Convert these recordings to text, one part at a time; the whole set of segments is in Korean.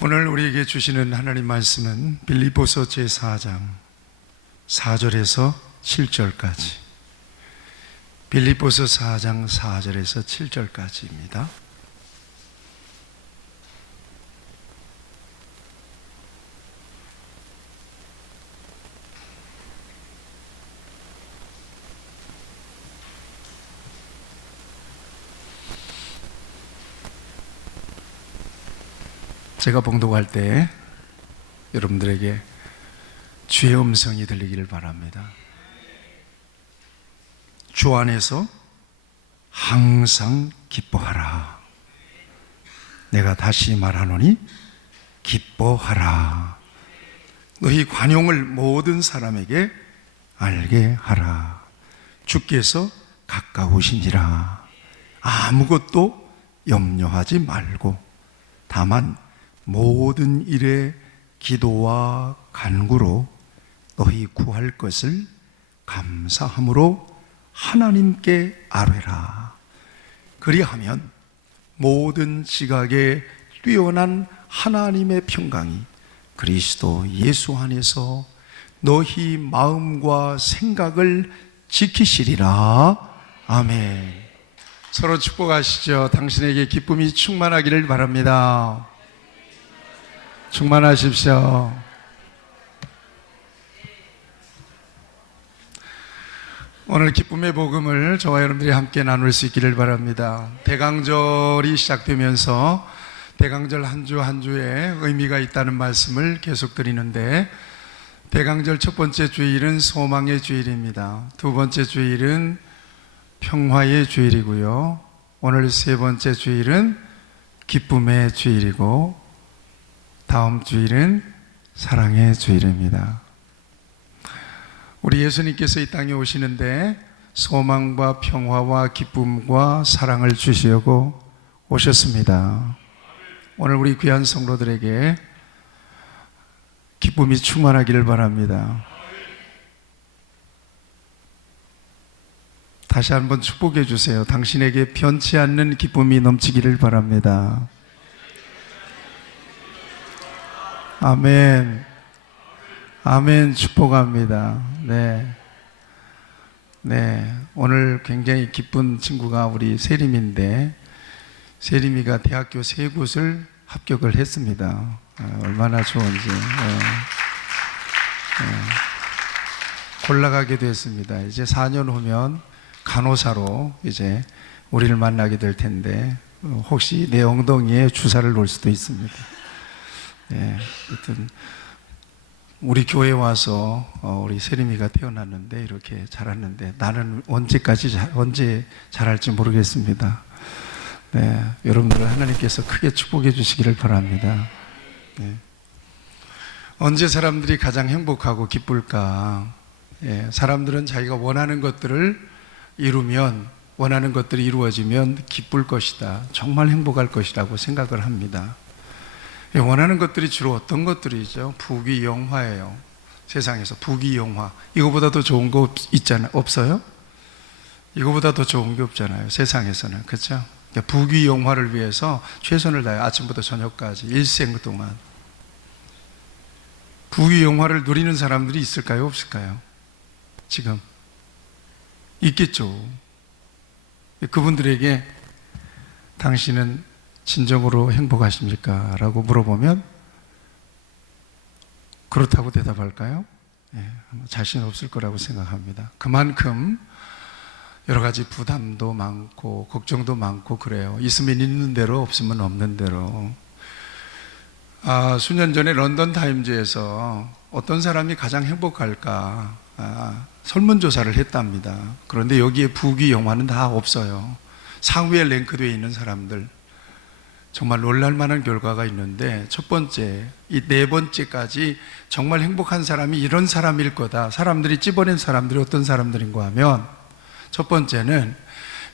오늘 우리에게 주시는 하나님 말씀은 빌립보서 제4장 4절에서 7절까지, 빌립보서 4장 4절에서 7절까지입니다. 제가 봉독할 때 여러분들에게 주의 음성이 들리기를 바랍니다. 주 안에서 항상 기뻐하라. 내가 다시 말하노니 기뻐하라. 너희 관용을 모든 사람에게 알게 하라. 주께서 가까우시니라. 아무것도 염려하지 말고 다만 모든 일에 기도와 간구로 너희 구할 것을 감사함으로 하나님께 아뢰라. 그리하면 모든 지각에 뛰어난 하나님의 평강이 그리스도 예수 안에서 너희 마음과 생각을 지키시리라. 아멘. 서로 축복하시죠. 당신에게 기쁨이 충만하기를 바랍니다. 충만하십시오. 오늘 기쁨의 복음을 저와 여러분들이 함께 나눌 수 있기를 바랍니다. 대강절이 시작되면서 대강절 한 주 한 주에 의미가 있다는 말씀을 계속 드리는데, 대강절 첫 번째 주일은 소망의 주일입니다. 두 번째 주일은 평화의 주일이고요, 오늘 세 번째 주일은 기쁨의 주일이고, 다음 주일은 사랑의 주일입니다. 우리 예수님께서 이 땅에 오시는데 소망과 평화와 기쁨과 사랑을 주시려고 오셨습니다. 오늘 우리 귀한 성도들에게 기쁨이 충만하기를 바랍니다. 다시 한번 축복해 주세요. 당신에게 변치 않는 기쁨이 넘치기를 바랍니다. 아멘. 아멘. 축복합니다. 네. 오늘 굉장히 기쁜 친구가 우리 세림인데, 세림이가 대학교 세 곳을 합격을 했습니다. 얼마나 좋은지. 골라가게 됐습니다. 이제 4년 후면 간호사로 이제 우리를 만나게 될 텐데, 혹시 내 엉덩이에 주사를 놓을 수도 있습니다. 하여튼 우리 교회 와서 우리 세림이가 태어났는데 이렇게 자랐는데, 나는 언제 자랄지 모르겠습니다. 여러분들 하나님께서 크게 축복해 주시기를 바랍니다. 언제 사람들이 가장 행복하고 기쁠까? 사람들은 자기가 원하는 것들을 이루면, 원하는 것들이 이루어지면 기쁠 것이다, 정말 행복할 것이라고 생각을 합니다. 원하는 것들이 주로 어떤 것들이죠? 부귀 영화예요. 세상에서 부귀 영화, 이거보다 더 좋은 거 없어요? 이거보다 더 좋은 게 없잖아요, 세상에서는. 그렇죠? 부귀 영화를 위해서 최선을 다해 아침부터 저녁까지 일생 동안. 부귀 영화를 누리는 사람들이 있을까요, 없을까요? 지금 있겠죠. 그분들에게 당신은 진정으로 행복하십니까? 라고 물어보면 그렇다고 대답할까요? 자신 없을 거라고 생각합니다. 그만큼 여러 가지 부담도 많고 걱정도 많고 그래요. 있으면 있는 대로, 없으면 없는 대로. 수년 전에 런던 타임즈에서 어떤 사람이 가장 행복할까 설문조사를 했답니다. 그런데 여기에 부귀 영화는 다 없어요. 상위에 랭크되어 있는 사람들, 정말 놀랄만한 결과가 있는데, 첫 번째, 이 네 번째까지 정말 행복한 사람이 이런 사람일 거다. 사람들이 찝어낸 사람들이 어떤 사람들인가 하면, 첫 번째는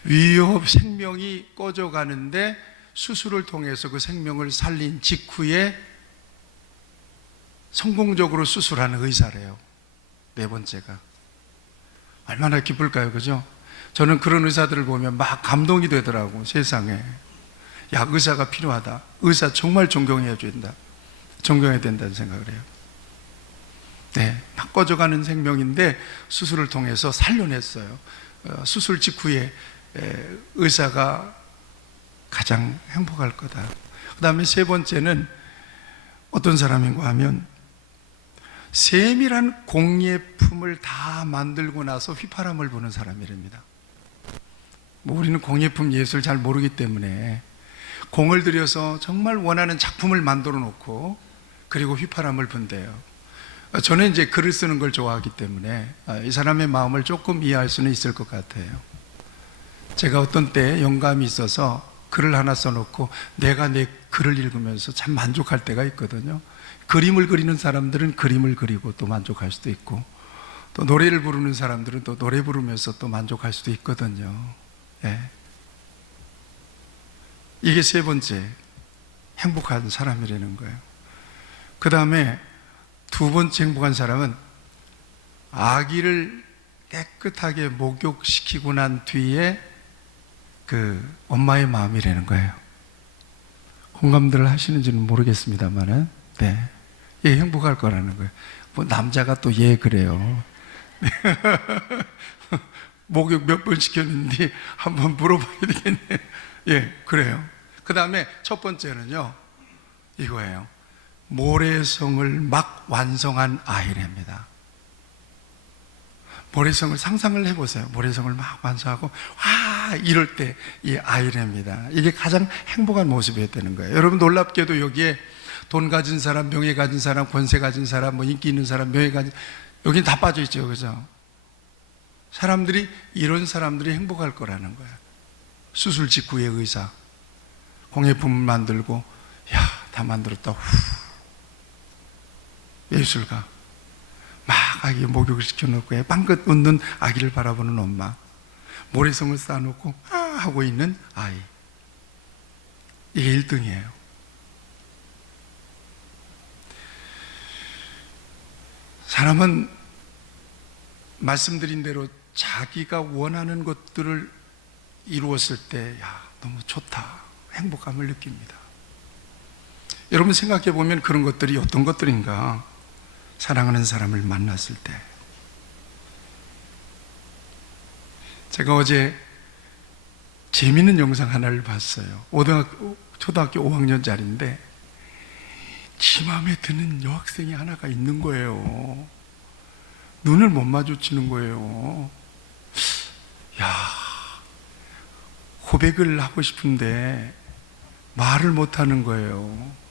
위협 생명이 꺼져가는데 수술을 통해서 그 생명을 살린 직후에 성공적으로 수술하는 의사래요. 네 번째가. 얼마나 기쁠까요? 그죠? 저는 그런 의사들을 보면 막 감동이 되더라고. 세상에, 야, 의사가 필요하다, 의사 정말 존경해야 된다. 존경해야 된다는 생각을 해요. 네, 막 꺼져가는 생명인데 수술을 통해서 살려냈어요. 수술 직후에 의사가 가장 행복할 거다. 그 다음에 세 번째는 어떤 사람인가 하면 세밀한 공예품을 다 만들고 나서 휘파람을 부는 사람이랍니다. 뭐 우리는 공예품 예술 잘 모르기 때문에 공을 들여서 정말 원하는 작품을 만들어 놓고 그리고 휘파람을 분대요. 저는 이제 글을 쓰는 걸 좋아하기 때문에 이 사람의 마음을 조금 이해할 수는 있을 것 같아요. 제가 어떤 때 영감이 있어서 글을 하나 써놓고 내가 내 글을 읽으면서 참 만족할 때가 있거든요. 그림을 그리는 사람들은 그림을 그리고 또 만족할 수도 있고, 또 노래를 부르는 사람들은 또 노래 부르면서 또 만족할 수도 있거든요. 예. 이게 세 번째 행복한 사람이라는 거예요. 그 다음에 두 번째 행복한 사람은 아기를 깨끗하게 목욕시키고 난 뒤에 그 엄마의 마음이라는 거예요. 공감들을 하시는지는 모르겠습니다만은, 네, 얘 행복할 거라는 거예요. 뭐 남자가 또 얘 그래요. 목욕 몇 번 시켰는지 한번 물어봐야 되겠네. 예, 그래요. 그 다음에 첫 번째는요, 이거예요. 모래성을 막 완성한 아이랍니다. 모래성을 상상을 해보세요. 모래성을 막 완성하고 와 이럴 때 이 아이랍니다. 이게 가장 행복한 모습이었다는 거예요. 여러분 놀랍게도 여기에 돈 가진 사람, 명예 가진 사람, 권세 가진 사람, 뭐 인기 있는 사람, 명예 가진, 여긴 다 빠져 있죠, 그죠? 사람들이 이런 사람들이 행복할 거라는 거예요. 수술 직후의 의사, 공예품을 만들고 야 다 만들었다. 후. 예술가 막 아기 목욕을 시켜놓고 빵긋 웃는 아기를 바라보는 엄마, 모래성을 쌓아놓고 아 하고 있는 아이, 이게 1등이에요. 사람은 말씀드린 대로 자기가 원하는 것들을 이루었을 때 야 너무 좋다, 행복감을 느낍니다. 여러분 생각해 보면 그런 것들이 어떤 것들인가? 사랑하는 사람을 만났을 때, 제가 어제 재미있는 영상 하나를 봤어요. 초등학교 5학년짜리인데 지 마음에 드는 여학생이 하나가 있는 거예요. 눈을 못 마주치는 거예요. 야, 고백을 하고 싶은데 말을 못 하는 거예요.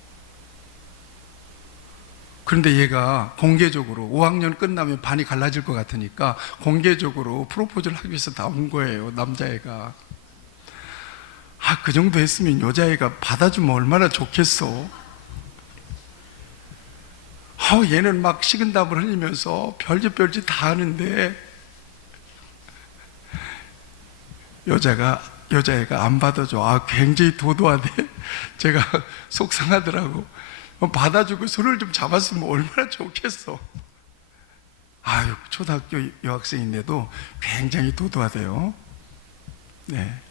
그런데 얘가 공개적으로 5학년 끝나면 반이 갈라질 것 같으니까 공개적으로 프로포즈를 하기 위해서 나온 거예요, 남자애가. 아, 그 정도 했으면 여자애가 받아주면 얼마나 좋겠어. 얘는 막 식은땀을 흘리면서 별짓 다 하는데 여자애가 안 받아줘. 아, 굉장히 도도하대. 제가 속상하더라고. 받아주고 손을 좀 잡았으면 얼마나 좋겠어. 아유, 초등학교 여학생인데도 굉장히 도도하대요. 네.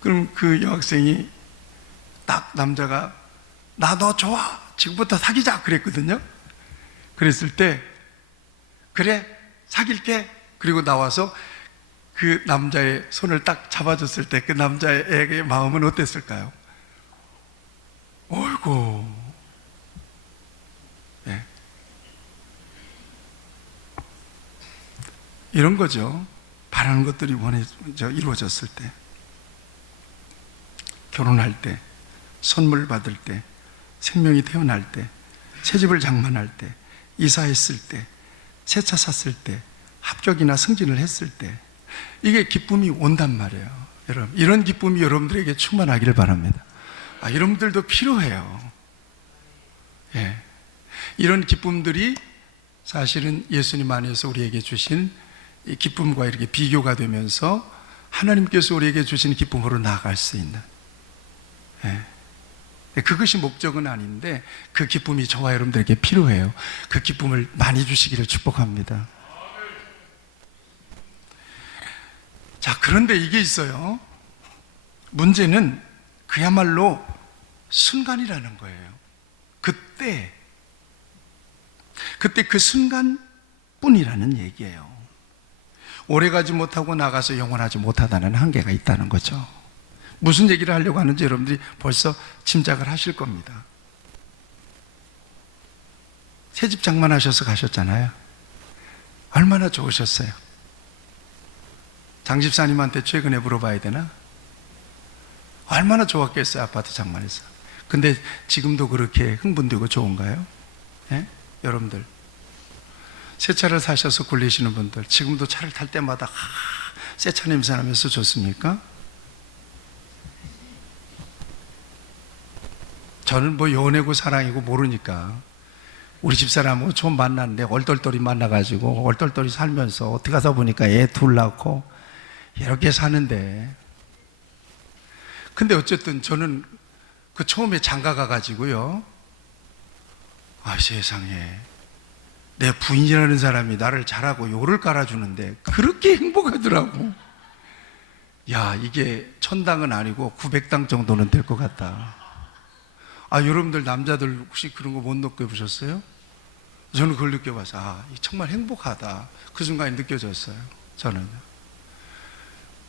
그럼 그 여학생이 딱 남자가 나 너 좋아, 지금부터 사귀자 그랬거든요. 그랬을 때 그래 사귈게, 그리고 나와서 그 남자의 손을 딱 잡아줬을 때 그 남자의 마음은 어땠을까요? 어이구, 네. 이런 거죠. 바라는 것들이 이루어졌을 때, 결혼할 때, 선물 받을 때, 생명이 태어날 때, 새집을 장만할 때, 이사했을 때, 새 차 샀을 때, 합격이나 승진을 했을 때, 이게 기쁨이 온단 말이에요. 여러분, 이런 기쁨이 여러분들에게 충만하기를 바랍니다. 여러분들도 필요해요. 예. 이런 기쁨들이 사실은 예수님 안에서 우리에게 주신 이 기쁨과 이렇게 비교가 되면서 하나님께서 우리에게 주신 기쁨으로 나아갈 수 있는, 예. 그것이 목적은 아닌데 그 기쁨이 저와 여러분들에게 필요해요. 그 기쁨을 많이 주시기를 축복합니다. 자, 그런데 이게 있어요. 문제는 그야말로 순간이라는 거예요. 그때 그 순간뿐이라는 얘기예요. 오래가지 못하고 나가서 영원하지 못하다는 한계가 있다는 거죠. 무슨 얘기를 하려고 하는지 여러분들이 벌써 짐작을 하실 겁니다. 새집 장만하셔서 가셨잖아요. 얼마나 좋으셨어요? 장집사님한테 최근에 물어봐야 되나? 얼마나 좋았겠어요, 아파트 장만해서. 근데 지금도 그렇게 흥분되고 좋은가요? 예? 여러분들, 새 차를 사셔서 굴리시는 분들, 지금도 차를 탈 때마다 새 차 냄새 나면서 좋습니까? 저는 뭐 연애고 사랑이고 모르니까 우리 집사람하고 처음 만났는데 얼떨떨이 만나가지고 얼떨떨이 살면서 어떻게 하다 보니까 애 둘 낳고 이렇게 사는데, 근데 어쨌든 저는 그 처음에 장가 가가지고요, 아 세상에 내 부인이라는 사람이 나를 잘하고 요를 깔아주는데 그렇게 행복하더라고. 야, 이게 1000당은 아니고 900당 정도는 될 것 같다. 아, 여러분들 남자들 혹시 그런 거 못 느껴보셨어요? 저는 그걸 느껴봐서 아, 정말 행복하다, 그 순간에 느껴졌어요, 저는.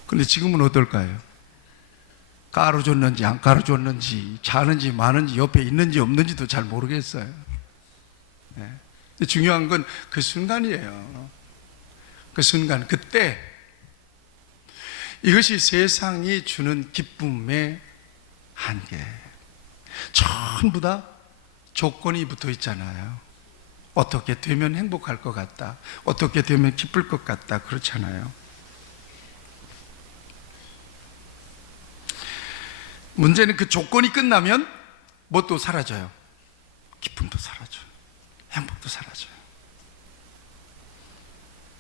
근데 지금은 어떨까요? 깔아줬는지 안 깔아줬는지, 자는지 마는지, 옆에 있는지 없는지도 잘 모르겠어요. 네. 근데 중요한 건 그 순간이에요. 그 순간, 그때 이것이 세상이 주는 기쁨의 한계. 전부 다 조건이 붙어 있잖아요. 어떻게 되면 행복할 것 같다, 어떻게 되면 기쁠 것 같다, 그렇잖아요. 문제는 그 조건이 끝나면 뭣도 사라져요. 기쁨도 사라져요. 행복도 사라져요.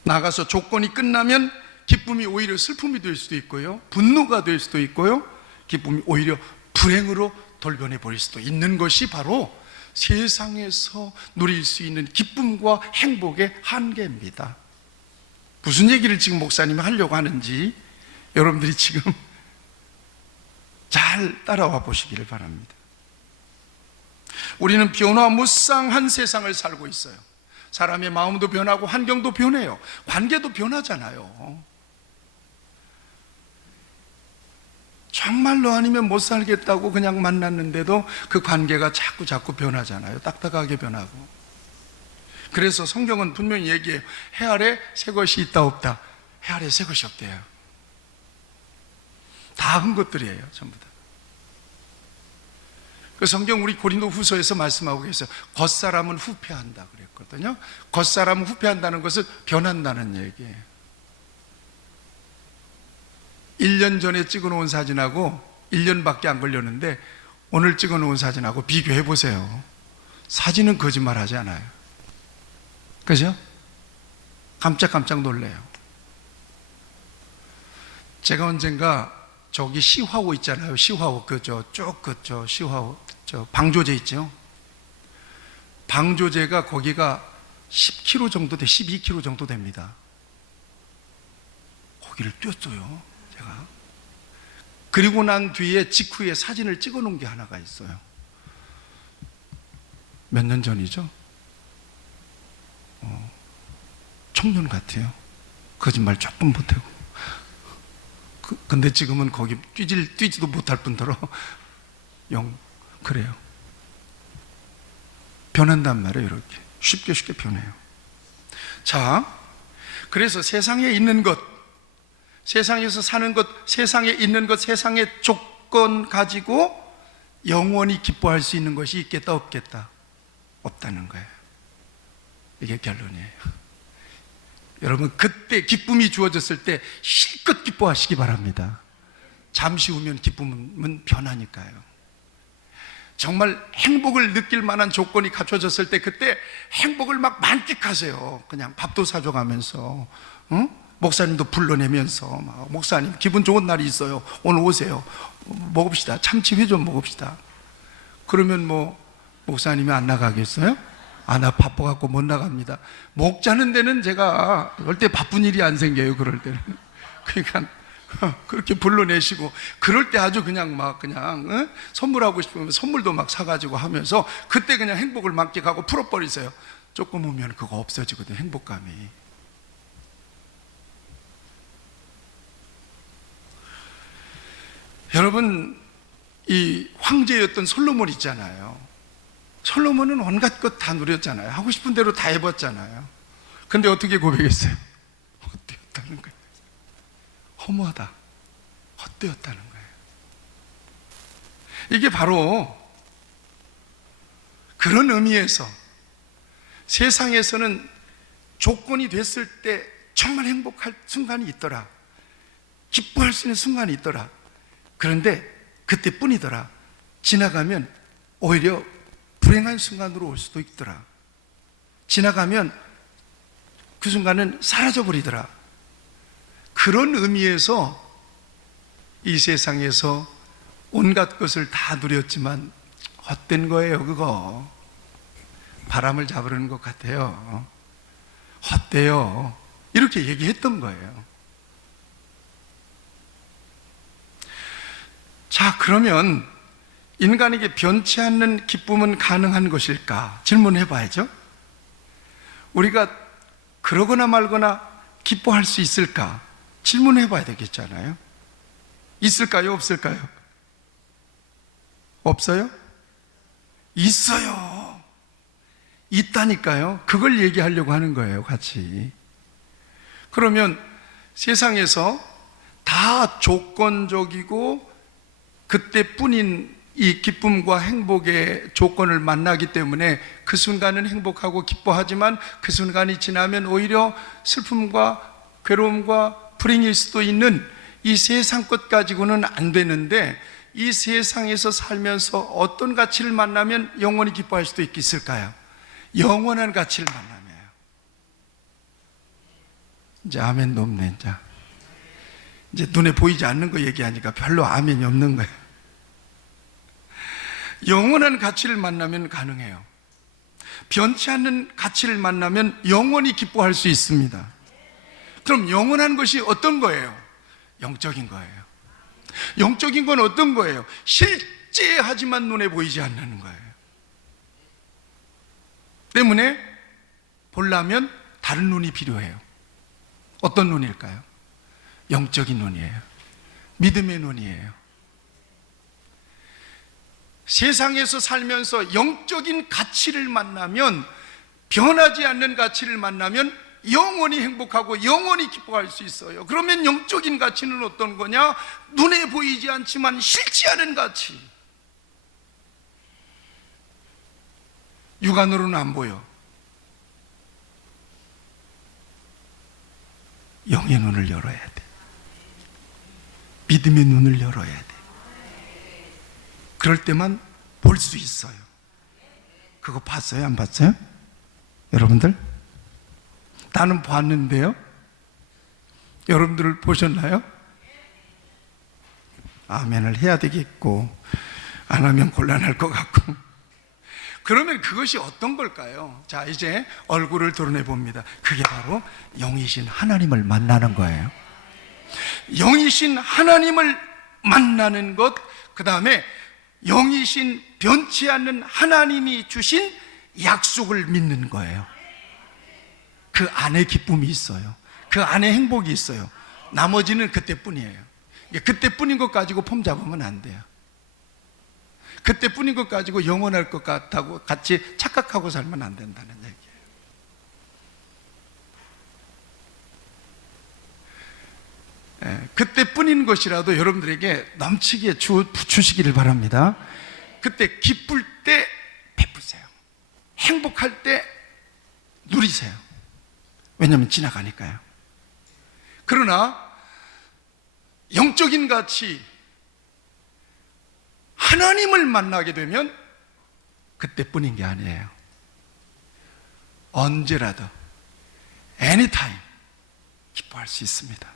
나가서 조건이 끝나면 기쁨이 오히려 슬픔이 될 수도 있고요, 분노가 될 수도 있고요, 기쁨이 오히려 불행으로 돌변해 버릴 수도 있는 것이 바로 세상에서 누릴 수 있는 기쁨과 행복의 한계입니다. 무슨 얘기를 지금 목사님이 하려고 하는지 여러분들이 지금 잘 따라와 보시기를 바랍니다. 우리는 변화무쌍한 세상을 살고 있어요. 사람의 마음도 변하고 환경도 변해요. 관계도 변하잖아요. 정말로 아니면 못 살겠다고 그냥 만났는데도 그 관계가 자꾸 변하잖아요. 딱딱하게 변하고. 그래서 성경은 분명히 얘기해요. 해 아래 새 것이 있다 없다? 해 아래 새 것이 없대요. 다 한 것들이에요, 전부 다. 그 성경 우리 고린도 후서에서 말씀하고 계세요. 겉사람은 후패한다 그랬거든요. 겉사람은 후패한다는 것은 변한다는 얘기예요. 1년 전에 찍어놓은 사진하고 1년밖에 안 걸렸는데 오늘 찍어놓은 사진하고 비교해 보세요. 사진은 거짓말 하지 않아요. 그죠? 깜짝깜짝 놀래요. 제가 언젠가 저기 시화호 있잖아요. 시화호 시화호 방조제 있죠. 방조제가 거기가 10km 정도 12km 정도 됩니다. 거기를 뛰었어요, 제가. 그리고 난 뒤에 직후에 사진을 찍어 놓은 게 하나가 있어요. 몇 년 전이죠. 청년 같아요. 거짓말 조금 못하고. 근데 지금은 거기 뛰지도 못할 뿐더러 그래요. 변한단 말이에요. 이렇게 쉽게 변해요. 자, 그래서 세상에 있는 것, 세상에서 사는 것, 세상에 있는 것, 세상의 조건 가지고 영원히 기뻐할 수 있는 것이 있겠다 없겠다? 없다는 거예요. 이게 결론이에요. 여러분, 그때 기쁨이 주어졌을 때 실컷 기뻐하시기 바랍니다. 잠시 후면 기쁨은 변하니까요. 정말 행복을 느낄 만한 조건이 갖춰졌을 때 그때 행복을 막 만끽하세요. 그냥 밥도 사줘가면서, 목사님도 불러내면서, 막, 목사님 기분 좋은 날이 있어요, 오늘 오세요, 먹읍시다, 참치회 좀 먹읍시다. 그러면 뭐 목사님이 안 나가겠어요? 아, 나 바빠갖고 못 나갑니다. 목 자는 데는 제가 절대 바쁜 일이 안 생겨요, 그럴 때는. 그러니까 그렇게 불러내시고, 그럴 때 아주 그냥 막 그냥 선물하고 싶으면 선물도 막 사가지고 하면서 그때 그냥 행복을 만끽하고 풀어버리세요. 조금 오면 그거 없어지거든요, 행복감이. 여러분, 이 황제였던 솔로몬 있잖아요. 솔로몬은 온갖 것 다 누렸잖아요. 하고 싶은 대로 다 해봤잖아요. 근데 어떻게 고백했어요? 헛되었다는 거예요. 허무하다, 헛되었다는 거예요. 이게 바로 그런 의미에서 세상에서는 조건이 됐을 때 정말 행복할 순간이 있더라, 기뻐할 수 있는 순간이 있더라. 그런데 그때뿐이더라. 지나가면 오히려 불행한 순간으로 올 수도 있더라. 지나가면 그 순간은 사라져버리더라. 그런 의미에서 이 세상에서 온갖 것을 다 누렸지만 헛된 거예요, 그거. 바람을 잡으려는 것 같아요. 헛돼요. 이렇게 얘기했던 거예요. 자, 그러면 인간에게 변치 않는 기쁨은 가능한 것일까? 질문해 봐야죠. 우리가 그러거나 말거나 기뻐할 수 있을까? 질문해 봐야 되겠잖아요. 있을까요? 없을까요? 없어요? 있어요. 있다니까요. 그걸 얘기하려고 하는 거예요, 같이. 그러면 세상에서 다 조건적이고 그때뿐인 이 기쁨과 행복의 조건을 만나기 때문에 그 순간은 행복하고 기뻐하지만 그 순간이 지나면 오히려 슬픔과 괴로움과 불행일 수도 있는 이 세상 것 가지고는 안 되는데, 이 세상에서 살면서 어떤 가치를 만나면 영원히 기뻐할 수도 있을까요? 영원한 가치를 만나며요. 이제 아멘도 없네. 이제 눈에 보이지 않는 거 얘기하니까 별로 아멘이 없는 거예요. 영원한 가치를 만나면 가능해요. 변치 않는 가치를 만나면 영원히 기뻐할 수 있습니다. 그럼 영원한 것이 어떤 거예요? 영적인 거예요. 영적인 건 어떤 거예요? 실제하지만 눈에 보이지 않는 거예요. 때문에 보려면 다른 눈이 필요해요. 어떤 눈일까요? 영적인 눈이에요. 믿음의 눈이에요. 세상에서 살면서 영적인 가치를 만나면, 변하지 않는 가치를 만나면 영원히 행복하고 영원히 기뻐할 수 있어요. 그러면 영적인 가치는 어떤 거냐? 눈에 보이지 않지만 실제하는 가치. 육안으로는 안 보여. 영의 눈을 열어야 돼. 믿음의 눈을 열어야 돼. 그럴 때만 볼 수 있어요. 그거 봤어요? 안 봤어요? 여러분들? 나는 봤는데요. 여러분들 보셨나요? 아멘을 해야 되겠고, 안 하면 곤란할 것 같고. 그러면 그것이 어떤 걸까요? 자, 이제 얼굴을 드러내 봅니다. 그게 바로 영이신 하나님을 만나는 거예요. 영이신 하나님을 만나는 것, 그 다음에 영이신 변치 않는 하나님이 주신 약속을 믿는 거예요. 그 안에 기쁨이 있어요. 그 안에 행복이 있어요. 나머지는 그때뿐이에요. 그때뿐인 것 가지고 폼 잡으면 안 돼요. 그때뿐인 것 가지고 영원할 것 같다고 같이 착각하고 살면 안 된다는 얘기예요. 그때뿐인 것이라도 여러분들에게 넘치게 주시기를 바랍니다. 그때 기쁠 때 베푸세요. 행복할 때 누리세요. 왜냐하면 지나가니까요. 그러나 영적인 가치, 하나님을 만나게 되면 그때뿐인 게 아니에요. 언제라도, anytime 기뻐할 수 있습니다.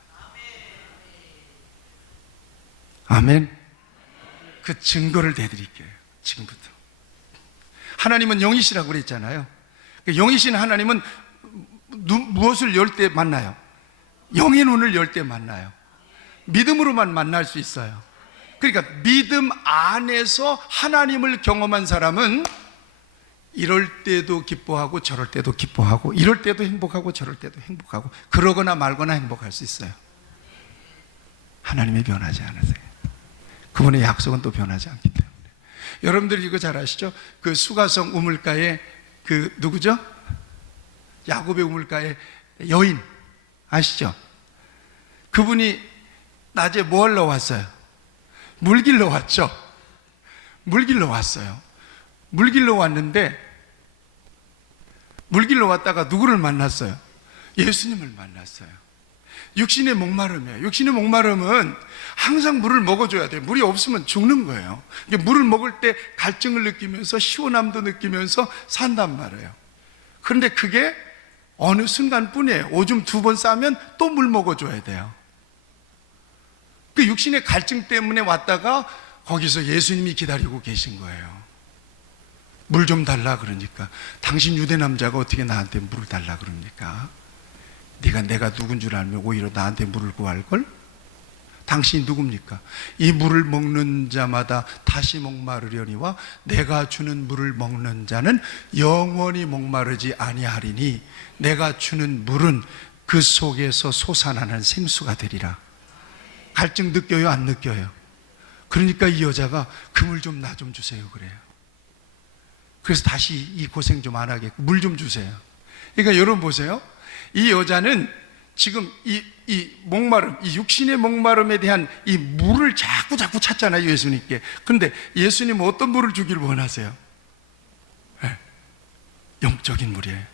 아멘. 그 증거를 내드릴게요. 지금부터. 하나님은 영이시라고 그랬잖아요. 영이신 하나님은 무엇을 열 때 만나요? 영의 눈을 열 때 만나요. 믿음으로만 만날 수 있어요. 그러니까 믿음 안에서 하나님을 경험한 사람은 이럴 때도 기뻐하고 저럴 때도 기뻐하고, 이럴 때도 행복하고 저럴 때도 행복하고, 그러거나 말거나 행복할 수 있어요. 하나님이 변하지 않으세요. 그분의 약속은 또 변하지 않기 때문에. 여러분들 이거 잘 아시죠? 그 수가성 우물가에 그 누구죠? 야곱의 우물가에 여인 아시죠? 그분이 낮에 뭐 하러 왔어요? 물 길러 왔죠? 물 길러 왔어요. 물 길러 왔는데, 물 길러 왔다가 누구를 만났어요? 예수님을 만났어요. 육신의 목마름이에요. 육신의 목마름은 항상 물을 먹어줘야 돼요. 물이 없으면 죽는 거예요. 물을 먹을 때 갈증을 느끼면서 시원함도 느끼면서 산단 말이에요. 그런데 그게 어느 순간뿐이에요. 오줌 2번 싸면 또 물 먹어줘야 돼요. 그 육신의 갈증 때문에 왔다가 거기서 예수님이 기다리고 계신 거예요. 물 좀 달라 그러니까, 당신 유대 남자가 어떻게 나한테 물을 달라 그럽니까? 네가 내가 누군 줄 알면 오히려 나한테 물을 구할걸? 당신이 누굽니까? 이 물을 먹는 자마다 다시 목마르려니와 내가 주는 물을 먹는 자는 영원히 목마르지 아니하리니 내가 주는 물은 그 속에서 솟아나는 생수가 되리라. 갈증 느껴요? 안 느껴요? 그러니까 이 여자가 그 물 좀 나 좀 주세요 그래요. 그래서 다시 이 고생 좀 안 하게 물 좀 주세요. 그러니까 여러분 보세요. 이 여자는 지금 이 목마름, 이 육신의 목마름에 대한 이 물을 자꾸 찾잖아요, 예수님께. 그런데 예수님은 어떤 물을 주기를 원하세요? 네. 영적인 물이에요.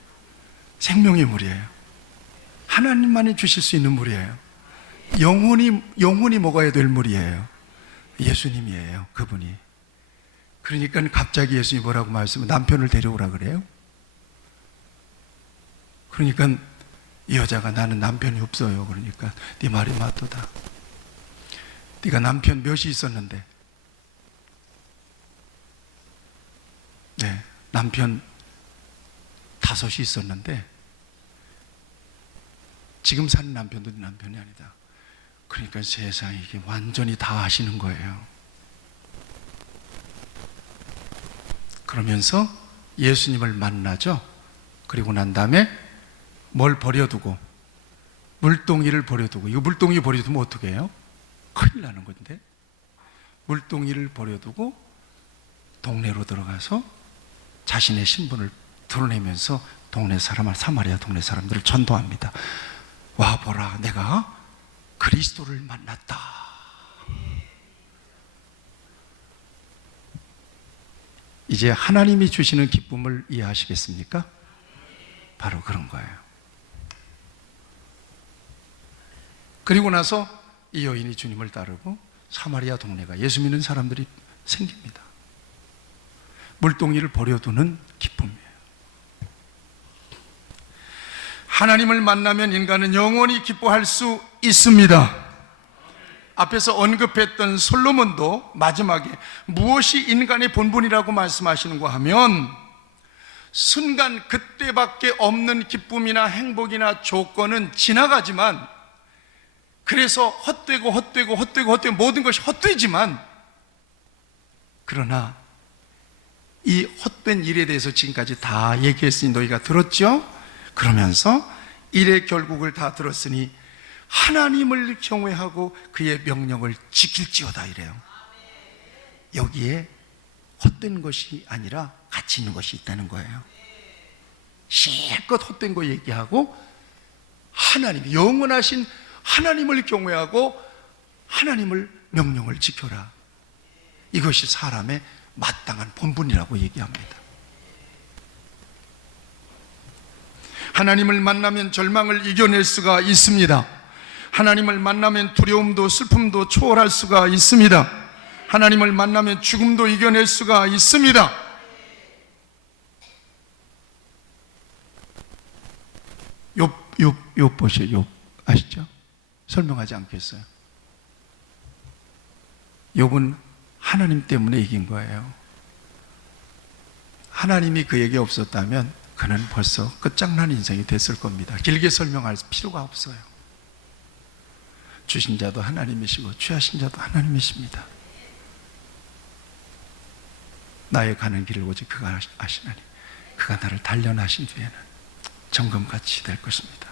생명의 물이에요. 하나님만이 주실 수 있는 물이에요. 영원히 먹어야 될 물이에요. 예수님이에요, 그분이. 그러니까 갑자기 예수님이 뭐라고 말씀을, 남편을 데려오라 그래요. 그러니까 이 여자가 나는 남편이 없어요. 그러니까 네 말이 맞도다. 네가 남편 몇이 있었는데? 네, 남편 5이 있었는데 지금 사는 남편도 네 남편이 아니다. 그러니까 세상에 이게 완전히 다 아시는 거예요. 그러면서 예수님을 만나죠. 그리고 난 다음에 뭘 버려두고, 물동이를 버려두고, 이거 물동이 버려두면 어떻게 해요? 큰일 나는 건데. 물동이를 버려두고 동네로 들어가서 자신의 신분을 드러내면서 사마리아 동네 사람들을 전도합니다. 와보라, 내가 그리스도를 만났다. 이제 하나님이 주시는 기쁨을 이해하시겠습니까? 바로 그런 거예요. 그리고 나서 이 여인이 주님을 따르고 사마리아 동네가 예수 믿는 사람들이 생깁니다. 물동이를 버려두는 기쁨이에요. 하나님을 만나면 인간은 영원히 기뻐할 수 있습니다. 앞에서 언급했던 솔로몬도 마지막에 무엇이 인간의 본분이라고 말씀하시는가 하면, 순간 그때밖에 없는 기쁨이나 행복이나 조건은 지나가지만, 그래서 헛되고 모든 것이 헛되지만, 그러나 이 헛된 일에 대해서 지금까지 다 얘기했으니 너희가 들었죠? 그러면서 일의 결국을 다 들었으니 하나님을 경외하고 그의 명령을 지킬지어다 이래요. 여기에 헛된 것이 아니라 가치 있는 것이 있다는 거예요. 실컷 헛된 거 얘기하고 하나님, 영원하신 하나님을 경외하고 하나님을 명령을 지켜라. 이것이 사람의 마땅한 본분이라고 얘기합니다. 하나님을 만나면 절망을 이겨낼 수가 있습니다. 하나님을 만나면 두려움도 슬픔도 초월할 수가 있습니다. 하나님을 만나면 죽음도 이겨낼 수가 있습니다. 욥 보세요. 욥 아시죠? 설명하지 않겠어요. 욥은 하나님 때문에 이긴 거예요. 하나님이 그에게 없었다면 그는 벌써 끝장난 인생이 됐을 겁니다. 길게 설명할 필요가 없어요. 주신 자도 하나님이시고 취하신 자도 하나님이십니다. 나의 가는 길을 오직 그가 아시나니 그가 나를 단련하신 뒤에는 정금같이 될 것입니다.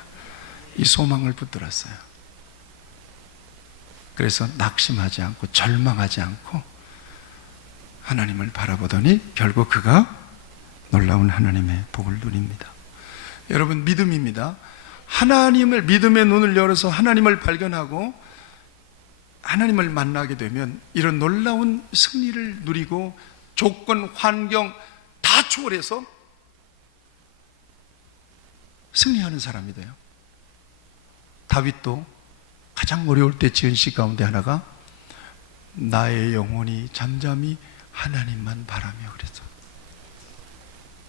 이 소망을 붙들었어요. 그래서 낙심하지 않고 절망하지 않고 하나님을 바라보더니 결국 그가 놀라운 하나님의 복을 누립니다. 여러분, 믿음입니다. 하나님을, 믿음의 눈을 열어서 하나님을 발견하고 하나님을 만나게 되면 이런 놀라운 승리를 누리고 조건, 환경 다 초월해서 승리하는 사람이 돼요. 다윗도 가장 어려울 때 지은 시 가운데 하나가 나의 영혼이 잠잠히 하나님만 바라며 그랬죠.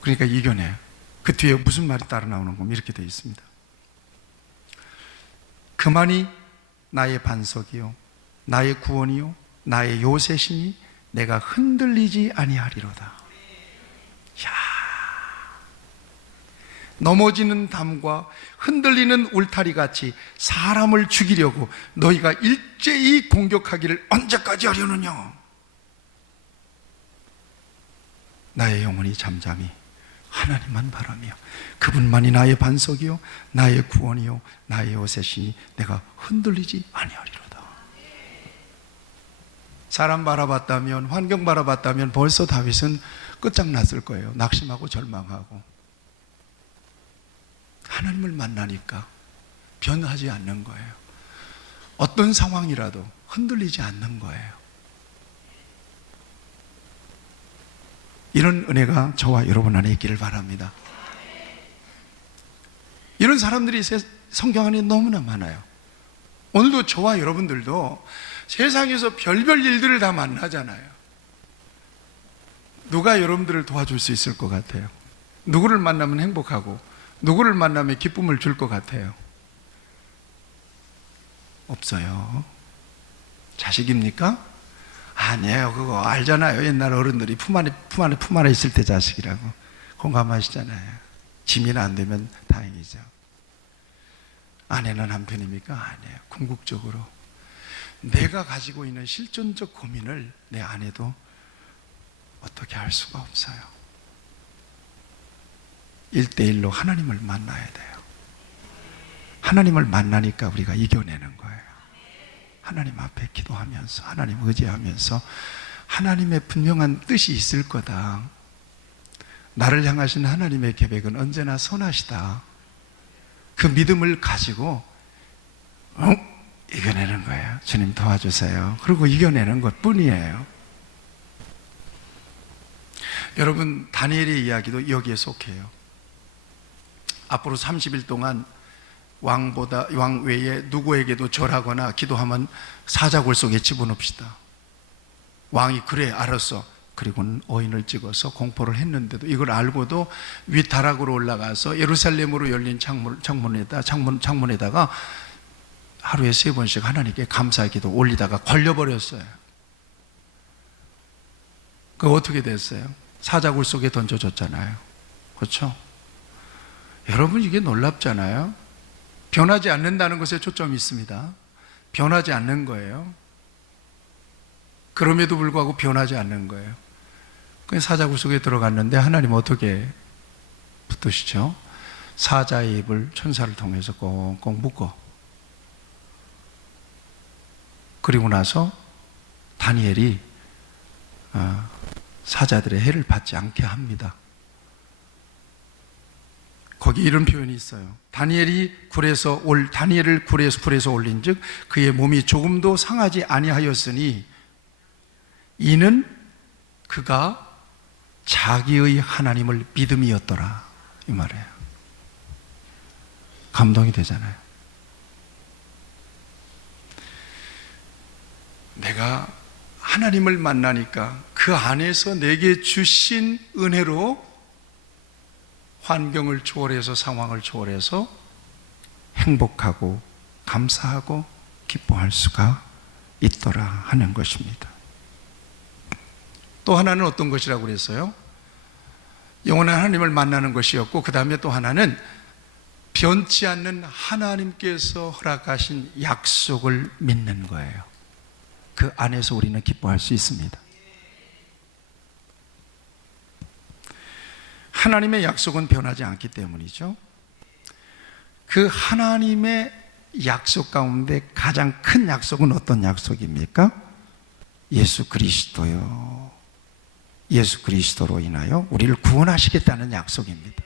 그러니까 이겨내요. 그 뒤에 무슨 말이 따라 나오는 겁니다. 이렇게 되어 있습니다. 그만이 나의 반석이요 나의 구원이요 나의 요새시니 내가 흔들리지 아니하리로다. 야, 넘어지는 담과 흔들리는 울타리 같이 사람을 죽이려고 너희가 일제히 공격하기를 언제까지 하려느냐. 나의 영혼이 잠잠히 하나님만 바라며 그분만이 나의 반석이요 나의 구원이요 나의 요새시니 내가 흔들리지 아니하리로다. 사람 바라봤다면, 환경 바라봤다면 벌써 다윗은 끝장났을 거예요. 낙심하고 절망하고. 하나님을 만나니까 변하지 않는 거예요. 어떤 상황이라도 흔들리지 않는 거예요. 이런 은혜가 저와 여러분 안에 있기를 바랍니다. 이런 사람들이 성경 안에 너무나 많아요. 오늘도 저와 여러분들도 세상에서 별별 일들을 다 만나잖아요. 누가 여러분들을 도와줄 수 있을 것 같아요? 누구를 만나면 행복하고 누구를 만나면 기쁨을 줄 것 같아요? 없어요. 자식입니까? 아니에요. 그거 알잖아요. 옛날 어른들이 품 안에 있을 때 자식이라고 공감하시잖아요. 짐이나 안 되면 다행이죠. 아내는 한편입니까? 아니에요. 궁극적으로 내가 가지고 있는 실존적 고민을 내 아내도 어떻게 할 수가 없어요. 1대1로 하나님을 만나야 돼요. 하나님을 만나니까 우리가 이겨내는 거예요. 하나님 앞에 기도하면서 하나님 의지하면서 하나님의 분명한 뜻이 있을 거다. 나를 향하신 하나님의 계획은 언제나 선하시다. 그 믿음을 가지고 이겨내는 거예요. 주님 도와주세요. 그리고 이겨내는 것 뿐이에요. 여러분, 다니엘의 이야기도 여기에 속해요. 앞으로 30일 동안 왕 외에 누구에게도 절하거나 기도하면 사자굴 속에 집어넣읍시다. 왕이 그래 알았어. 그리고는 어인을 찍어서 공포를 했는데도 이걸 알고도 윗다락으로 올라가서 예루살렘으로 열린 창문에다가 하루에 3번씩 하나님께 감사의 기도 올리다가 걸려버렸어요. 그거 어떻게 됐어요? 사자굴 속에 던져졌잖아요. 그렇죠? 여러분, 이게 놀랍잖아요. 변하지 않는다는 것에 초점이 있습니다. 변하지 않는 거예요. 그럼에도 불구하고 변하지 않는 거예요. 그 사자굴 속에 들어갔는데 하나님 어떻게 붙으시죠? 사자의 입을 천사를 통해서 꽁꽁 묶어. 그리고 나서 다니엘이 사자들의 해를 받지 않게 합니다. 거기 이런 표현이 있어요. 다니엘을 굴에서 올린즉 그의 몸이 조금도 상하지 아니하였으니 이는 그가 자기의 하나님을 믿음이었더라, 이 말이에요. 감동이 되잖아요. 내가 하나님을 만나니까 그 안에서 내게 주신 은혜로 환경을 초월해서, 상황을 초월해서 행복하고 감사하고 기뻐할 수가 있더라 하는 것입니다. 또 하나는 어떤 것이라고 그랬어요? 영원한 하나님을 만나는 것이었고, 그 다음에 또 하나는 변치 않는 하나님께서 허락하신 약속을 믿는 거예요. 그 안에서 우리는 기뻐할 수 있습니다. 하나님의 약속은 변하지 않기 때문이죠. 그 하나님의 약속 가운데 가장 큰 약속은 어떤 약속입니까? 예수 그리스도요. 예수 그리스도로 인하여 우리를 구원하시겠다는 약속입니다.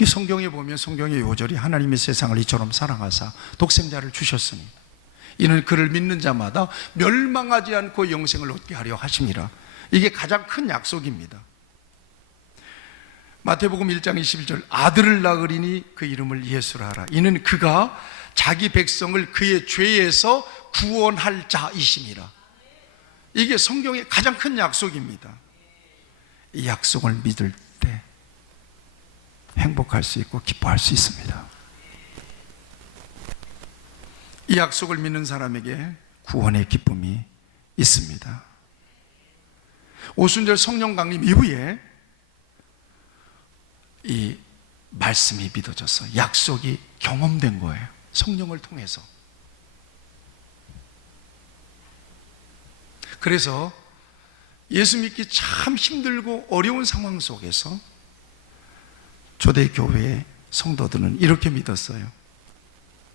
이 성경에 보면 성경의 요절이 하나님이 세상을 이처럼 사랑하사 독생자를 주셨으니 이는 그를 믿는 자마다 멸망하지 않고 영생을 얻게 하려 하심이라. 이게 가장 큰 약속입니다. 마태복음 1장 21절 아들을 낳으리니 그 이름을 예수라 하라. 이는 그가 자기 백성을 그의 죄에서 구원할 자이심이라. 이게 성경의 가장 큰 약속입니다. 이 약속을 믿을 때 행복할 수 있고 기뻐할 수 있습니다. 이 약속을 믿는 사람에게 구원의 기쁨이 있습니다. 오순절 성령 강림 이후에 이 말씀이 믿어져서 약속이 경험된 거예요. 성령을 통해서. 그래서 예수 믿기 참 힘들고 어려운 상황 속에서 초대교회의 성도들은 이렇게 믿었어요.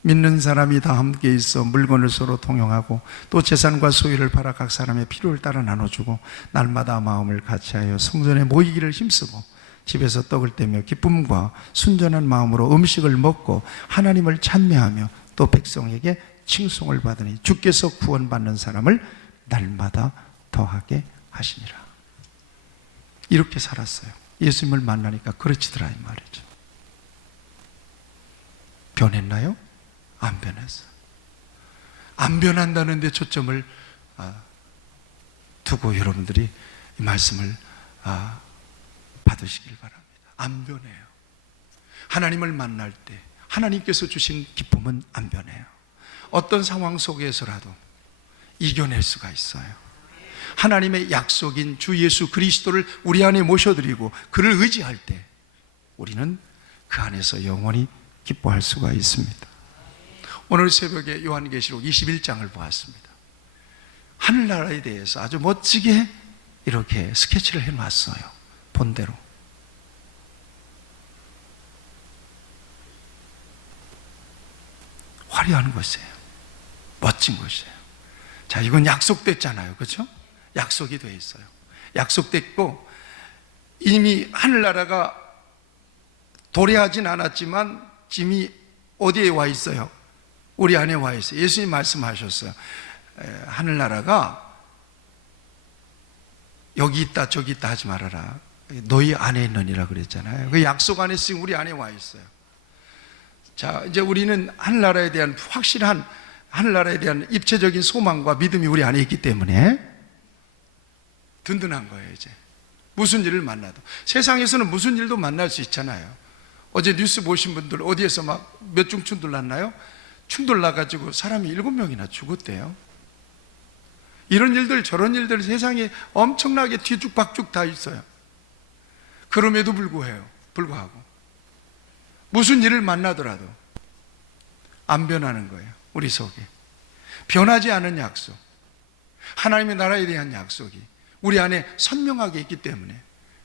믿는 사람이 다 함께 있어 물건을 서로 통용하고 또 재산과 소유를 팔아 각 사람의 필요를 따라 나눠주고 날마다 마음을 같이하여 성전에 모이기를 힘쓰고 집에서 떡을 떼며 기쁨과 순전한 마음으로 음식을 먹고 하나님을 찬미하며 또 백성에게 칭송을 받으니 주께서 구원받는 사람을 날마다 더하게 하시니라. 이렇게 살았어요. 예수님을 만나니까 그렇지더라 이 말이죠. 변했나요? 안 변했어요. 안 변한다는 데 초점을 두고 여러분들이 이 말씀을 받으시길 바랍니다. 안 변해요. 하나님을 만날 때 하나님께서 주신 기쁨은 안 변해요. 어떤 상황 속에서라도 이겨낼 수가 있어요. 하나님의 약속인 주 예수 그리스도를 우리 안에 모셔드리고 그를 의지할 때 우리는 그 안에서 영원히 기뻐할 수가 있습니다. 오늘 새벽에 요한계시록 21장을 보았습니다. 하늘나라에 대해서 아주 멋지게 이렇게 스케치를 해놨어요. 본대로. 화려한 곳이에요. 멋진 곳이에요. 자, 이건 약속됐잖아요. 그렇죠? 약속이 돼 있어요. 약속됐고 이미 하늘나라가 도래하진 않았지만 짐이 어디에 와 있어요? 우리 안에 와 있어요. 예수님 말씀하셨어요. 하늘나라가 여기 있다 저기 있다 하지 말아라. 너희 안에 있느니라 그랬잖아요. 그 약속 안에 지금 우리 안에 와 있어요. 자, 이제 우리는 하늘나라에 대한 확실한 하늘나라에 대한 입체적인 소망과 믿음이 우리 안에 있기 때문에 든든한 거예요. 이제 무슨 일을 만나도 세상에서는 무슨 일도 만날 수 있잖아요. 어제 뉴스 보신 분들 어디에서 막 몇 중 충돌 났나요? 충돌 나가지고 사람이 7명이나 죽었대요. 이런 일들 저런 일들 세상에 엄청나게 뒤죽박죽 다 있어요. 그럼에도 불구하고 무슨 일을 만나더라도 안 변하는 거예요. 우리 속에 변하지 않은 약속, 하나님의 나라에 대한 약속이 우리 안에 선명하게 있기 때문에,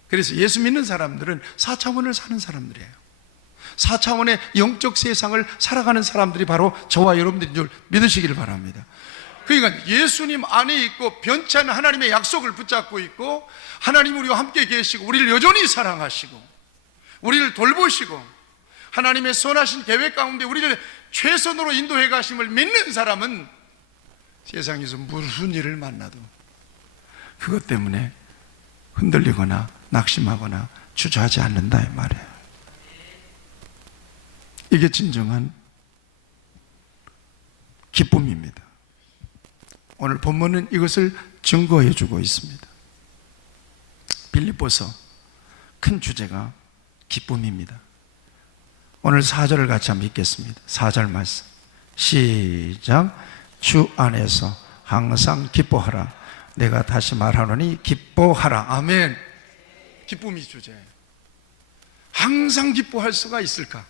그래서 예수 믿는 사람들은 4차원을 사는 사람들이에요. 4차원의 영적 세상을 살아가는 사람들이 바로 저와 여러분들인 줄 믿으시기를 바랍니다. 그러니까 예수님 안에 있고 변치 않는 하나님의 약속을 붙잡고 있고 하나님 우리와 함께 계시고 우리를 여전히 사랑하시고 우리를 돌보시고 하나님의 선하신 계획 가운데 우리를 최선으로 인도해 가심을 믿는 사람은 세상에서 무슨 일을 만나도 그것 때문에 흔들리거나 낙심하거나 주저하지 않는다 이 말이에요. 이게 진정한 기쁨입니다. 오늘 본문은 이것을 증거해 주고 있습니다. 빌립보서 큰 주제가 기쁨입니다. 오늘 4절을 같이 한번 읽겠습니다. 4절 말씀 시작. 주 안에서 항상 기뻐하라. 내가 다시 말하노니 기뻐하라. 아멘. 기쁨이 주제예요. 항상 기뻐할 수가 있을까?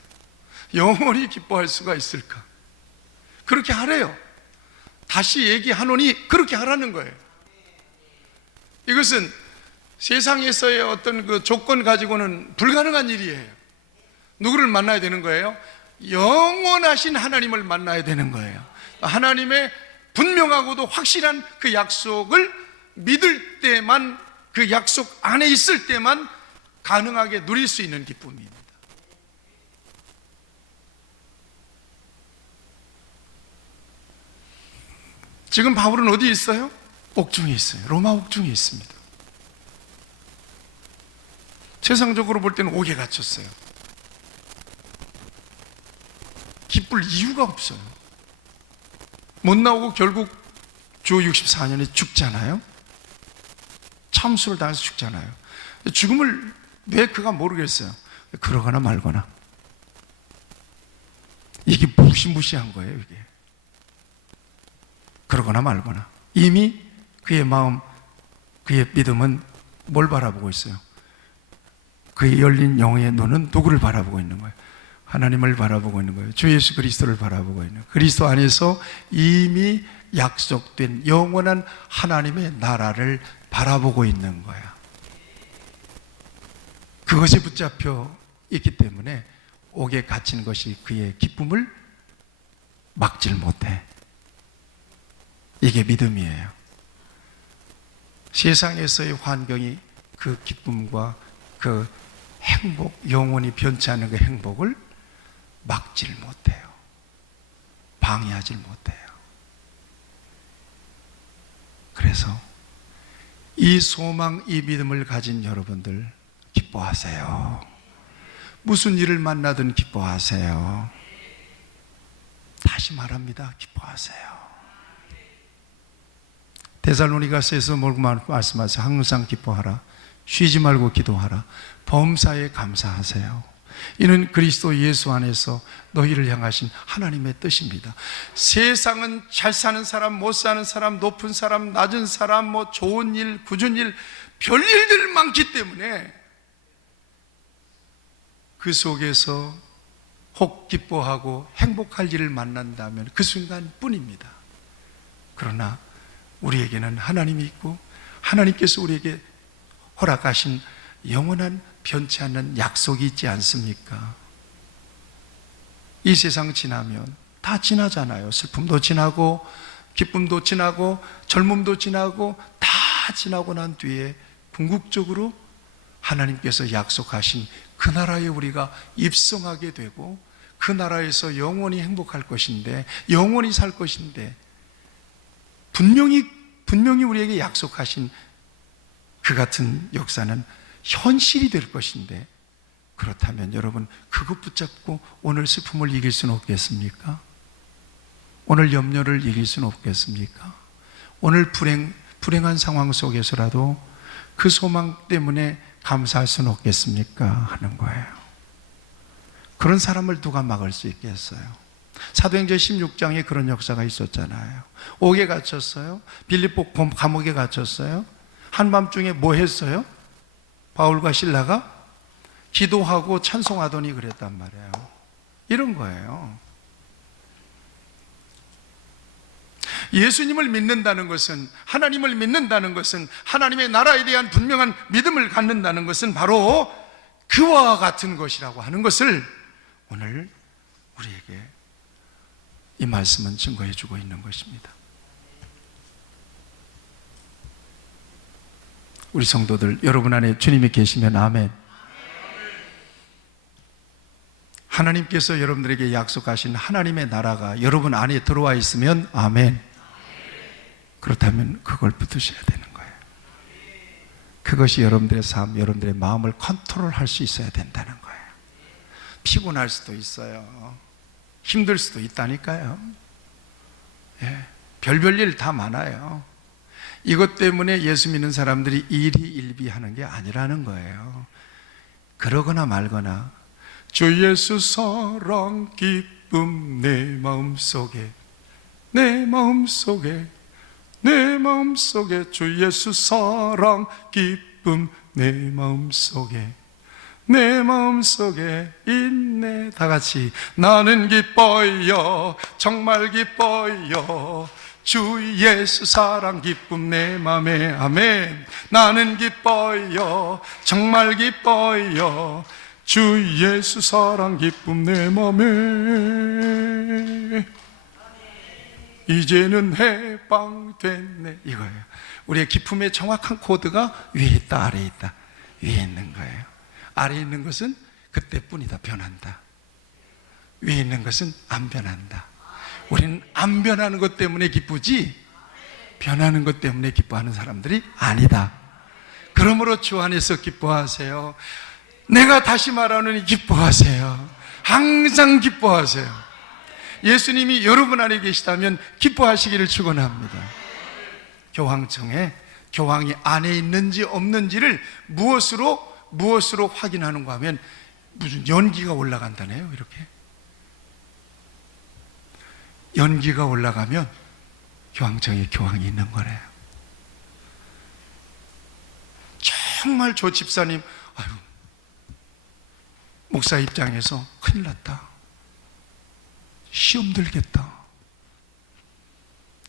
영원히 기뻐할 수가 있을까? 그렇게 하래요. 다시 얘기하노니 그렇게 하라는 거예요. 이것은 세상에서의 어떤 그 조건 가지고는 불가능한 일이에요. 누구를 만나야 되는 거예요? 영원하신 하나님을 만나야 되는 거예요. 하나님의 분명하고도 확실한 그 약속을 믿을 때만, 그 약속 안에 있을 때만 가능하게 누릴 수 있는 기쁨입니다. 지금 바울은 어디 있어요? 옥중에 있어요. 로마 옥중에 있습니다. 세상적으로 볼 때는 옥에 갇혔어요. 기쁠 이유가 없어요. 못 나오고 결국 주 64년에 죽잖아요. 참수를 당해서 죽잖아요. 죽음을 왜 그가 모르겠어요. 그러거나 말거나. 이게 무시무시한 거예요, 이게. 그러거나 말거나. 이미 그의 마음, 그의 믿음은 뭘 바라보고 있어요? 그의 열린 영의 눈은 누구를 바라보고 있는 거예요? 하나님을 바라보고 있는 거예요. 주 예수 그리스도를 바라보고 있는 거예요. 그리스도 안에서 이미 약속된 영원한 하나님의 나라를 바라보고 있는 거야. 그것이 붙잡혀 있기 때문에 옥에 갇힌 것이 그의 기쁨을 막질 못해. 이게 믿음이에요. 세상에서의 환경이 그 기쁨과 그 행복, 영원히 변치 않는 그 행복을 막질 못해요. 방해하질 못해요. 그래서 이 소망, 이 믿음을 가진 여러분들 기뻐하세요. 무슨 일을 만나든 기뻐하세요. 다시 말합니다. 기뻐하세요. 데살로니가서에서 뭐라고 말씀하세요? 항상 기뻐하라. 쉬지 말고 기도하라. 범사에 감사하세요. 이는 그리스도 예수 안에서 너희를 향하신 하나님의 뜻입니다. 세상은 잘 사는 사람, 못 사는 사람, 높은 사람, 낮은 사람, 뭐 좋은 일, 굳은 일, 별일들 많기 때문에 그 속에서 혹 기뻐하고 행복할 일을 만난다면 그 순간뿐입니다. 그러나 우리에게는 하나님이 있고 하나님께서 우리에게 허락하신 영원한 변치 않는 약속이 있지 않습니까? 이 세상 지나면 다 지나잖아요. 슬픔도 지나고 기쁨도 지나고 젊음도 지나고 다 지나고 난 뒤에 궁극적으로 하나님께서 약속하신 그 나라에 우리가 입성하게 되고 그 나라에서 영원히 행복할 것인데, 영원히 살 것인데, 분명히 우리에게 약속하신 그 같은 역사는 현실이 될 것인데, 그렇다면 여러분 그것 붙잡고 오늘 슬픔을 이길 수는 없겠습니까? 오늘 염려를 이길 수는 없겠습니까? 오늘 불행한 상황 속에서라도 그 소망 때문에 감사할 수는 없겠습니까? 하는 거예요. 그런 사람을 누가 막을 수 있겠어요? 사도행전 16장에 그런 역사가 있었잖아요. 옥에 갇혔어요. 빌립보 감옥에 갇혔어요. 한밤중에 뭐 했어요? 바울과 실라가 기도하고 찬송하더니 그랬단 말이에요. 이런 거예요. 예수님을 믿는다는 것은, 하나님을 믿는다는 것은, 하나님의 나라에 대한 분명한 믿음을 갖는다는 것은 바로 그와 같은 것이라고 하는 것을 오늘 우리에게 이 말씀은 증거해 주고 있는 것입니다. 우리 성도들, 여러분 안에 주님이 계시면 아멘. 하나님께서 여러분들에게 약속하신 하나님의 나라가 여러분 안에 들어와 있으면 아멘. 그렇다면 그걸 붙드셔야 되는 거예요. 그것이 여러분들의 삶, 여러분들의 마음을 컨트롤할 수 있어야 된다는 거예요. 피곤할 수도 있어요. 힘들 수도 있다니까요. 예, 별별 일 다 많아요. 이것 때문에 예수 믿는 사람들이 일희일비하는 게 아니라는 거예요. 그러거나 말거나 주 예수 사랑 기쁨 내 마음속에, 내 마음속에, 내 마음속에 주 예수 사랑 기쁨 내 마음속에 내 마음속에 있네. 다 같이 나는 기뻐요 정말 기뻐요 주 예수 사랑 기쁨 내 맘에. 아멘. 나는 기뻐요 정말 기뻐요 주 예수 사랑 기쁨 내 맘에. 이제는 해방됐네. 이거예요. 우리의 기쁨의 정확한 코드가 위에 있다 아래에 있다. 위에 있는 거예요. 아래에 있는 것은 그때뿐이다. 변한다. 위에 있는 것은 안 변한다. 우리는 안 변하는 것 때문에 기쁘지 변하는 것 때문에 기뻐하는 사람들이 아니다. 그러므로 주 안에서 기뻐하세요. 내가 다시 말하노니 기뻐하세요. 항상 기뻐하세요. 예수님이 여러분 안에 계시다면 기뻐하시기를 축원합니다. 교황청에 교황이 안에 있는지 없는지를 무엇으로 확인하는가 하면 무슨 연기가 올라간다네요. 이렇게 연기가 올라가면 교황청에 교황이 있는 거래요. 정말 조 집사님, 아유, 목사 입장에서 큰일 났다. 시험 들겠다.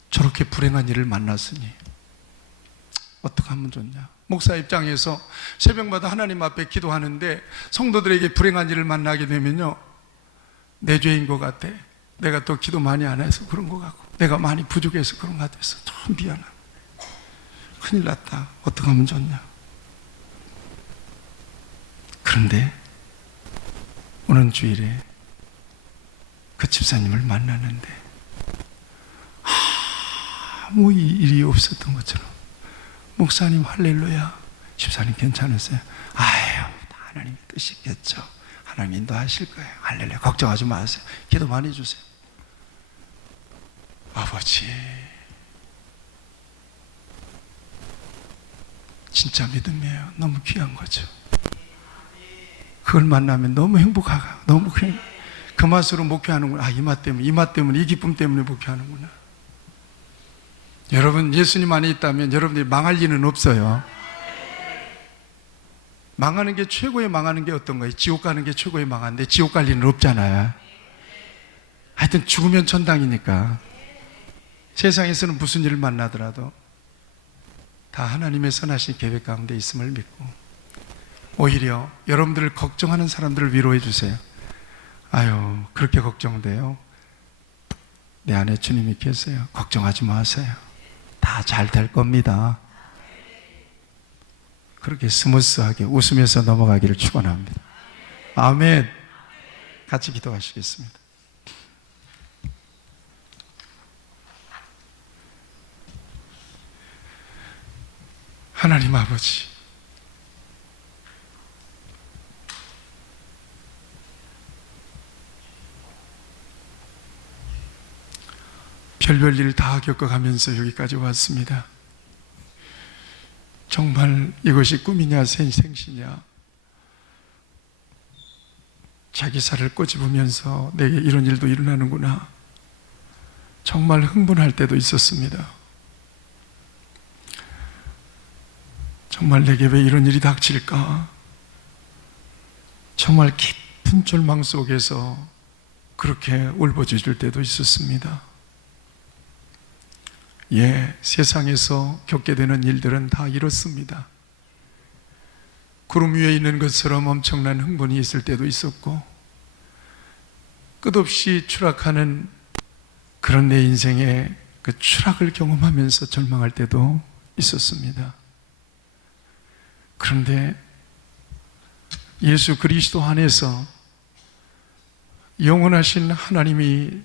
저렇게 불행한 일을 만났으니 어떻게 하면 좋냐. 목사 입장에서 새벽마다 하나님 앞에 기도하는데 성도들에게 불행한 일을 만나게 되면요, 내 죄인 것 같아. 내가 또 기도 많이 안 해서 그런 것 같고, 내가 많이 부족해서 그런 것 같아서 참 미안하다. 큰일 났다. 어떻게 하면 좋냐. 그런데 오는 주일에 그 집사님을 만나는데 아무 일이 없었던 것처럼, 목사님 할렐루야, 집사님 괜찮으세요? 아유, 하나님의 뜻이겠죠. 하나님 인도하실 거예요. 할렐루야, 걱정하지 마세요. 기도 많이 해주세요. 아버지, 진짜 믿음이에요. 너무 귀한 거죠. 그걸 만나면 너무 행복하고, 너무 그 맛으로 목회하는구나. 아, 이 맛 때문에, 이 기쁨 때문에 목회하는구나. 여러분, 예수님 안에 있다면 여러분들이 망할 일은 없어요. 망하는 게, 최고의 망하는 게 어떤 거예요? 지옥 가는 게 최고의 망하는데 지옥 갈 일은 없잖아요. 하여튼 죽으면 천당이니까. 세상에서는 무슨 일을 만나더라도 다 하나님의 선하신 계획 가운데 있음을 믿고, 오히려 여러분들을 걱정하는 사람들을 위로해 주세요. 아유, 그렇게 걱정돼요. 내 안에 주님이 계세요. 걱정하지 마세요. 다 잘 될 겁니다. 그렇게 스무스하게 웃으면서 넘어가기를 축원합니다. 아멘. 같이 기도하시겠습니다. 하나님 아버지, 별별 일을 다 겪어가면서 여기까지 왔습니다. 정말 이것이 꿈이냐 생시냐, 자기 살을 꼬집으면서 내게 이런 일도 일어나는구나, 정말 흥분할 때도 있었습니다. 정말 내게 왜 이런 일이 닥칠까? 정말 깊은 절망 속에서 그렇게 울부짖을 때도 있었습니다. 예, 세상에서 겪게 되는 일들은 다 이렇습니다. 구름 위에 있는 것처럼 엄청난 흥분이 있을 때도 있었고, 끝없이 추락하는 그런 내 인생의 그 추락을 경험하면서 절망할 때도 있었습니다. 그런데 예수 그리스도 안에서 영원하신 하나님이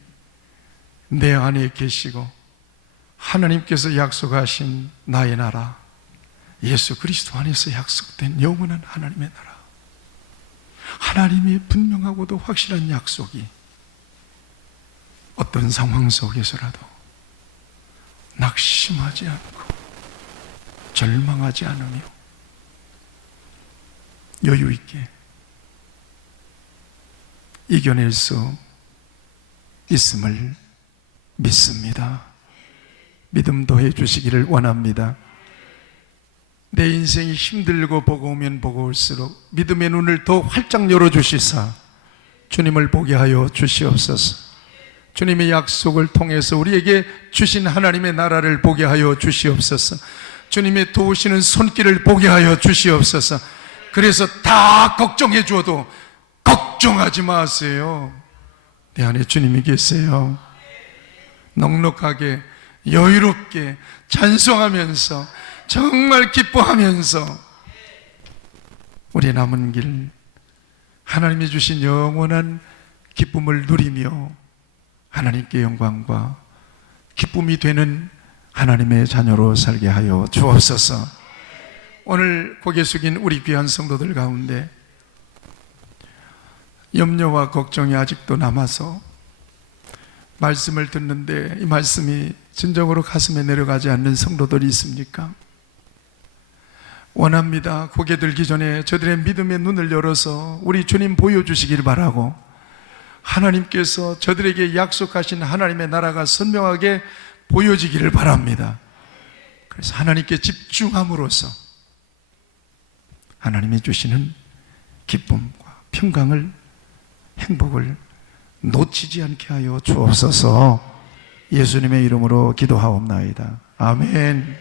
내 안에 계시고, 하나님께서 약속하신 나의 나라, 예수 그리스도 안에서 약속된 영원한 하나님의 나라, 하나님의 분명하고도 확실한 약속이 어떤 상황 속에서라도 낙심하지 않고 절망하지 않으며 여유 있게 이겨낼 수 있음을 믿습니다. 믿음 더해 주시기를 원합니다. 내 인생이 힘들고 버거우면 버거울수록 믿음의 눈을 더 활짝 열어주시사 주님을 보게 하여 주시옵소서. 주님의 약속을 통해서 우리에게 주신 하나님의 나라를 보게 하여 주시옵소서. 주님의 도우시는 손길을 보게 하여 주시옵소서. 그래서 다 걱정해 줘도 걱정하지 마세요. 내 안에 주님이 계세요. 넉넉하게 여유롭게 찬송하면서 정말 기뻐하면서 우리 남은 길 하나님이 주신 영원한 기쁨을 누리며 하나님께 영광과 기쁨이 되는 하나님의 자녀로 살게 하여 주옵소서. 오늘 고개 숙인 우리 귀한 성도들 가운데 염려와 걱정이 아직도 남아서 말씀을 듣는데 이 말씀이 진정으로 가슴에 내려가지 않는 성도들이 있습니까? 원합니다. 고개 들기 전에 저들의 믿음의 눈을 열어서 우리 주님 보여주시길 바라고, 하나님께서 저들에게 약속하신 하나님의 나라가 선명하게 보여지기를 바랍니다. 그래서 하나님께 집중함으로써 하나님이 주시는 기쁨과 평강을, 행복을 놓치지 않게 하여 주옵소서. 예수님의 이름으로 기도하옵나이다. 아멘.